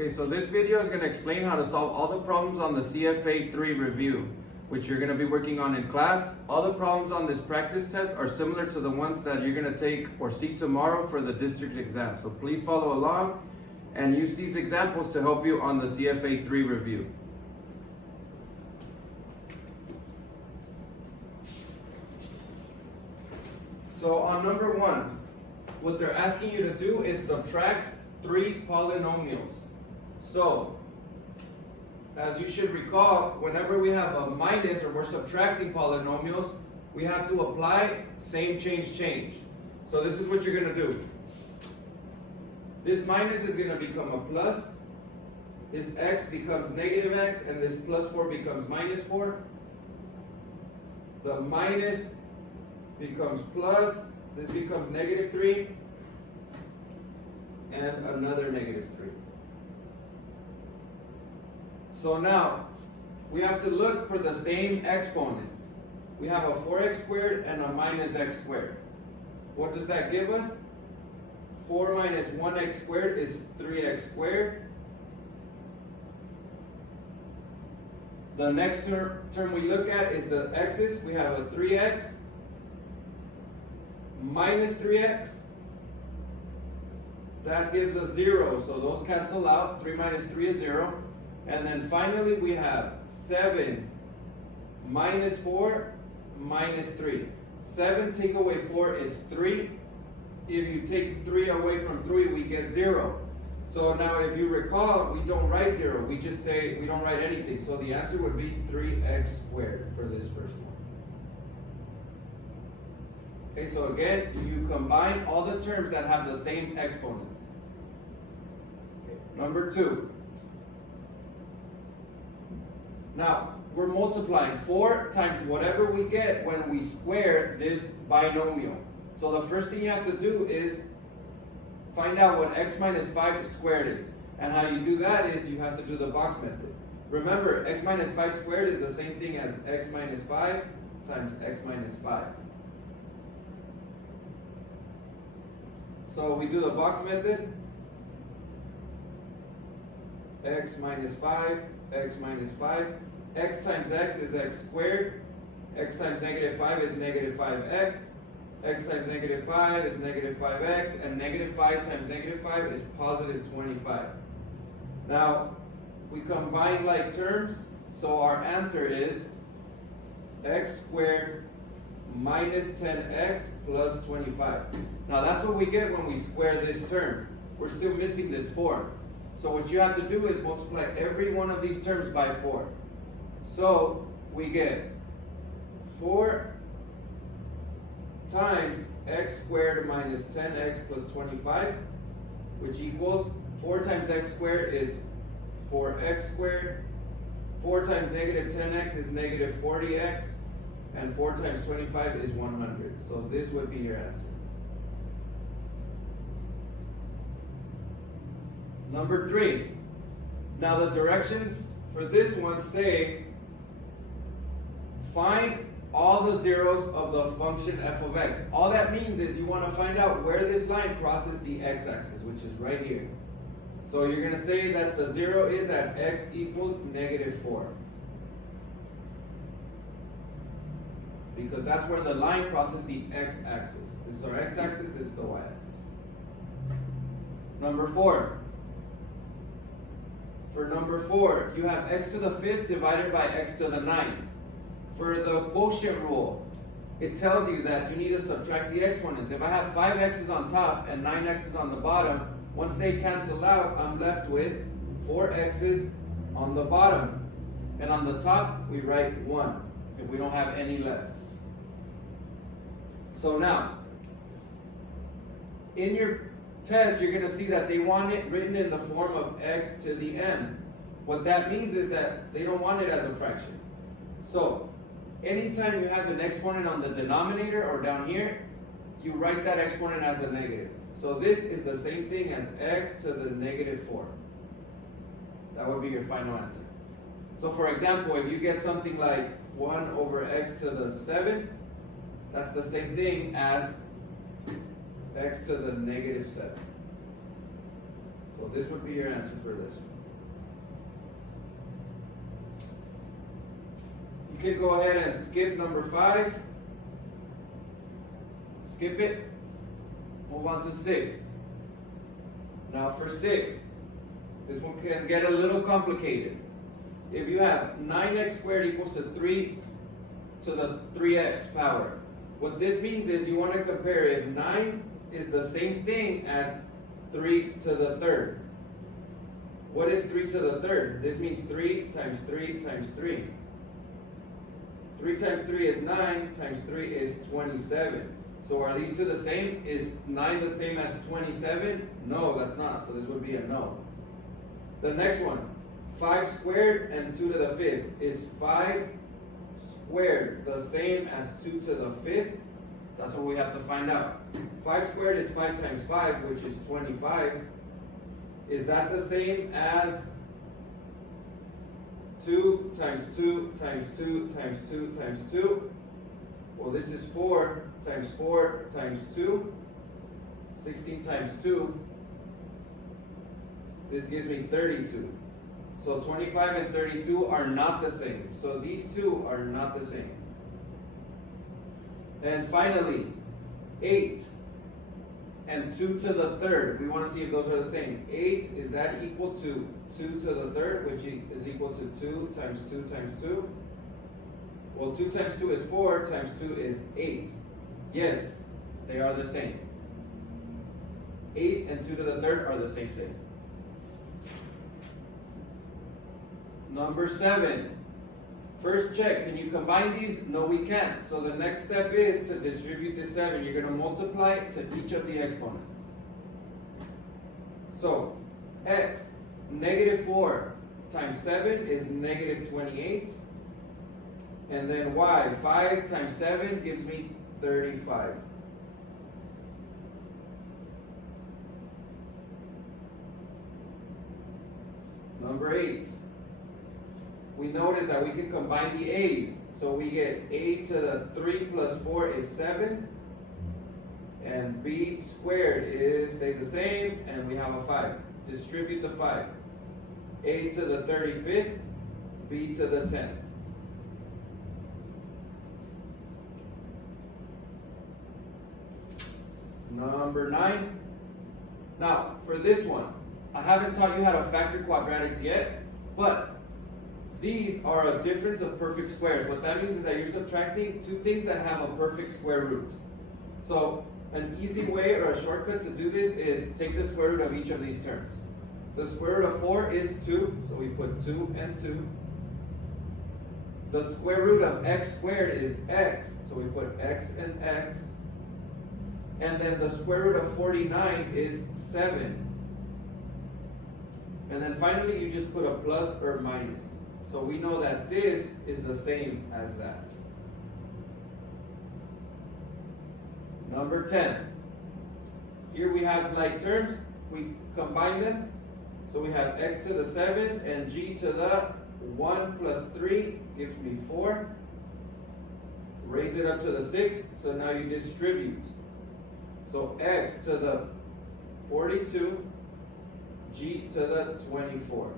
Okay, so this video is going to explain how to solve all the problems on the CFA 3 review, which you're going to be working on in class. All the problems on this practice test are similar to the ones that you're going to take or seek tomorrow for the district exam. So please follow along and use these examples to help you on the CFA 3 review. So on number 1, what they're asking you to do is subtract 3 polynomials. So, as you should recall, whenever we have a minus or we're subtracting polynomials, we have to apply same change. So this is what you're going to do. This minus is going to become a plus, this x becomes negative x, and this plus 4 becomes minus 4. The minus becomes plus, this becomes negative 3, and another negative 3. So now, we have to look for the same exponents. We have a 4x squared and a minus x squared. What does that give us? 4 minus 1x squared is 3x squared. The next term we look at is the x's. We have a 3x minus 3x. That gives us 0, so those cancel out. 3 minus 3 is 0. And then finally we have 7 minus 4 minus 3. 7 take away 4 is 3. If you take 3 away from 3, we get 0. So now if you recall, we don't write 0. We just say we don't write anything. So the answer would be 3x squared for this first one. Okay, so again, you combine all the terms that have the same exponents. Okay, number 2. Now, we're multiplying 4 times whatever we get when we square this binomial. So the first thing you have to do is find out what x minus 5 squared is. And how you do that is you have to do the box method. Remember, x minus 5 squared is the same thing as x minus 5 times x minus 5. So we do the box method. X minus 5, x minus 5. X times x is x squared. X times negative 5 is negative 5x. X times negative 5 is negative 5x. And negative 5 times negative 5 is positive 25. Now, we combine like terms. So our answer is x squared minus 10x plus 25. Now that's what we get when we square this term. We're still missing this 4. So what you have to do is multiply every one of these terms by 4. So we get 4 times x squared minus 10x plus 25, which equals 4 times x squared is 4x squared. 4 times negative 10x is negative 40x. And 4 times 25 is 100. So this would be your answer. Number 3. Now the directions for this one say find all the zeros of the function f of x. All that means is you want to find out where this line crosses the x-axis, which is right here. So you're going to say that the 0 is at x equals negative 4. Because that's where the line crosses the x-axis. This is our x-axis, this is the y-axis. Number 4. For number 4, you have x to the 5th divided by x to the 9th. For the quotient rule, it tells you that you need to subtract the exponents. If I have 5x's on top and 9x's on the bottom, once they cancel out, I'm left with 4x's on the bottom. And on the top, we write 1 if we don't have any left. So now, in your test, you're going to see that they want it written in the form of x to the n. What that means is that they don't want it as a fraction. So, anytime you have an exponent on the denominator or down here, you write that exponent as a negative. So this is the same thing as x to the negative 4. That would be your final answer. So for example, if you get something like 1 over x to the 7th, that's the same thing as x to the negative 7. So this would be your answer for this one. can go ahead and skip number 5. Skip it. Move on to 6. Now for 6, this one can get a little complicated. If you have 9x squared equals to 3 to the 3x power, what this means is you want to compare if 9 is the same thing as 3 to the third. What is 3 to the third? This means 3 times 3 times 3. 3 times 3 is 9, times 3 is 27. So are these two the same? Is 9 the same as 27? No, that's not. So this would be a no. The next one, 5 squared and 2 to the 5th. Is 5 squared the same as 2 to the 5th? That's what we have to find out. 5 squared is 5 times 5, which is 25. Is that the same as 2 times 2 times 2 times 2 times 2? Well, this is 4 times 4 times 2. 16 times 2. This gives me 32. So 25 and 32 are not the same. So these two are not the same. And finally, 8 and 2 to the third. We want to see if those are the same. 8, is that equal to 2 to the third, which is equal to 2 times 2 times 2? Well, 2 times 2 is 4, times 2 is 8. Yes, they are the same. 8 and 2 to the third are the same thing. Number 7. First check, can you combine these? No, we can't. So the next step is to distribute the 7. You're going to multiply it to each of the exponents. So, x, negative 4 times 7 is negative 28. And then y, 5 times 7 gives me 35. Number 8. We notice that we can combine the a's. So we get a to the 3 plus 4 is 7. And b squared stays the same, and we have a 5. Distribute the 5. A to the 35th, b to the 10th. Number 9. Now, for this one, I haven't taught you how to factor quadratics yet, but these are a difference of perfect squares. What that means is that you're subtracting two things that have a perfect square root. So an easy way or a shortcut to do this is take the square root of each of these terms. The square root of 4 is 2, so we put 2 and 2. The square root of x squared is x, so we put x and x. And then the square root of 49 is 7. And then finally you just put a plus or minus. So we know that this is the same as that. Number 10. Here we have like terms. We combine them. So we have x to the 7 and g to the 1 plus 3 gives me 4. Raise it up to the 6. So now you distribute. So x to the 42, g to the 24.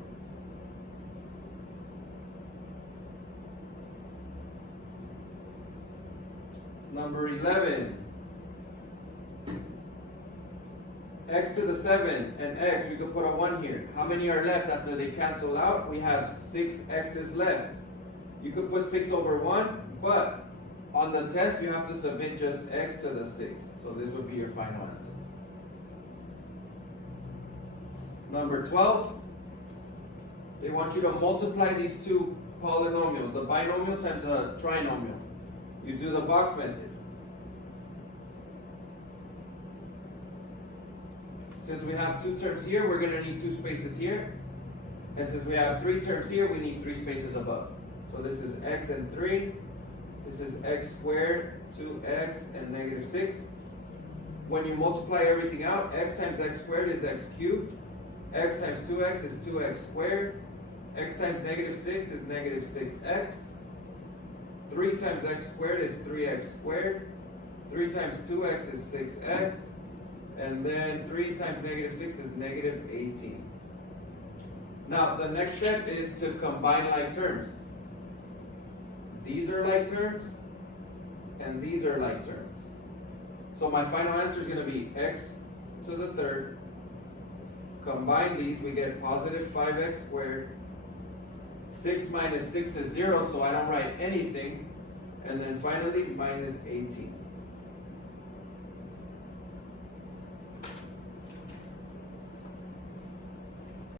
Number 11. X to the 7 and x, we could put a 1 here. How many are left after they cancel out? We have 6 x's left. You could put 6 over 1, but on the test you have to submit just x to the 6. So this would be your final answer. Number 12. They want you to multiply these two polynomials, the binomial times a trinomial. You do the box method. Since we have 2 terms here, we're going to need 2 spaces here. And since we have 3 terms here, we need 3 spaces above. So this is x and 3. This is x squared, 2x, and negative 6. When you multiply everything out, x times x squared is x cubed. X times 2x is 2x squared. X times negative 6 is negative 6x. 3 times x squared is 3x squared. 3 times 2x is 6x. And then 3 times negative 6 is negative 18. Now, the next step is to combine like terms. these are like terms, and these are like terms. So my final answer is going to be x to the third. Combine these, we get positive 5x squared. 6 minus 6 is 0, so I don't write anything. And then finally, minus 18.